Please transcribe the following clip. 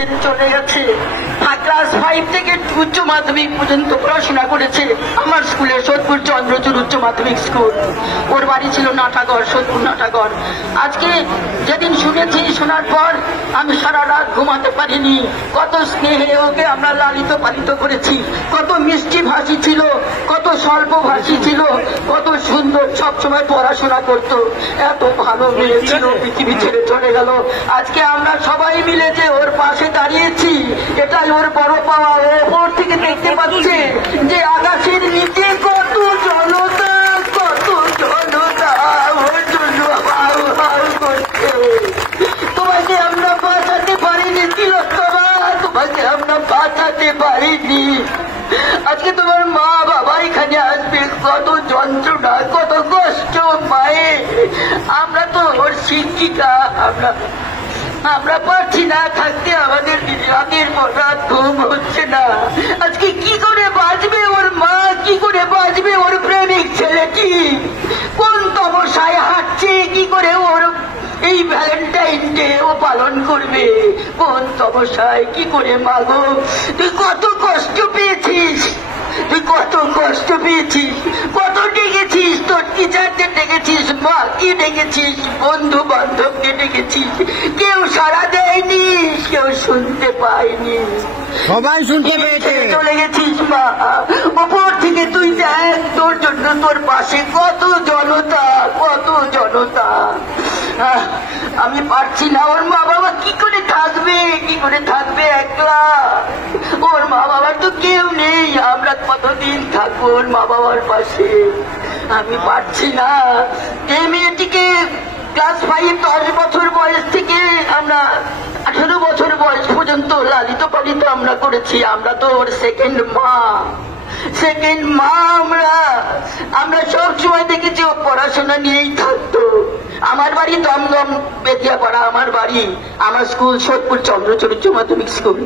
ছেড়ে চলে গেছে। ক্লাস 5 থেকে উচ্চ মাধ্যমিক পর্যন্ত পড়াশোনা করেছে আমার স্কুলে, সোদপুর চন্দ্রচূড় উচ্চ মাধ্যমিক স্কুল। ওর বাড়ি ছিল নাটাগড়, সোদপুর নাটাগড়। আজকে যেদিন শুনেছি, শোনার পর আমি সারা রাত ঘুমাতে পারিনি। কত স্নেহে ওকে আমরা লালিত পালিত করেছি, কত মিষ্টি ভাষী ছিল, কত স্বল্প ভাষী ছিল, কত সুন্দর, সবসময় পড়াশোনা করতো, এত ভালো মেয়ে ছিল, পৃথিবী ছেড়ে চলে গেল। আজকে আমরা সবাই মিলে যে ওর পাশে দাঁড়িয়েছি, এটাই ওর বড় পাওয়া। ওপর থেকে দেখতে পাচ্ছে যে আকাশের নিচে কত জনতা, কত জনতা ওর জন্য হাউ করছে। তোমাকে আমরা বাঁচাতে পারিনি তিলোত্তমা, তোমাকে আমরা বাঁচাতে পারিনি। আজকে তোমার মা বাবা এখানে আসবে, কত যন্ত্রণা, কত কষ্ট মায়ের। আমরা তো ওর শিক্ষিকা, আমরা পারছি না থাকতে, আমাদের রাতের পর রাত ঘুম হচ্ছে না। আজকে কি করে বাঁচবে ওর মা, কি করে বাঁচবে ওর প্রেমিক ছেলেটি? কোন তমসায় হাঁটছে, কি করে ওর এই ভ্যালেন্টাইন ডে ও পালন করবে? কোন তমসায়, কি করে? মাগো, তুই কত কষ্ট পেয়েছিস, তুই কত কষ্ট পেয়েছিস, কত ডেকেছিস, তোর টিচারদের ডেকেছিস, মাকে ডেকেছিস, বন্ধু বান্ধবকে ডেকেছিস, কেউ সাড়া দেয়নি, কেউ শুনতে পায়নি, সবাই শুনতে পেয়েছে। চলে গেছিস মা। ওপর থেকে তুই দেখ, তোর জন্য তোর পাশে কত জনতা, কত জনতা। আমি পারছি না। ওর মা বাবা কি করে থাকবে, কি করে থাকবে একলা? ওর মা বাবার তো কেউ নেই, আমরা কতদিন থাকবো ওর মা বাবার পাশে? আমি পারছি না। এই মেয়েটিকে ক্লাস 5 10 বছর বয়স থেকে আমরা 18 বছর বয়স পর্যন্ত লালিত পালিত আমরা করেছি। আমরা তো ওর সেকেন্ড মা। আমরা সব সময় দেখেছি ও পড়াশোনা নিয়েই থাকতো। আমার বাড়ি দমদম বেতিয়াপাড়া, আমার বাড়ি, আমার স্কুল সোদপুর চন্দ্রচূড় উচ্চ মাধ্যমিক স্কুল।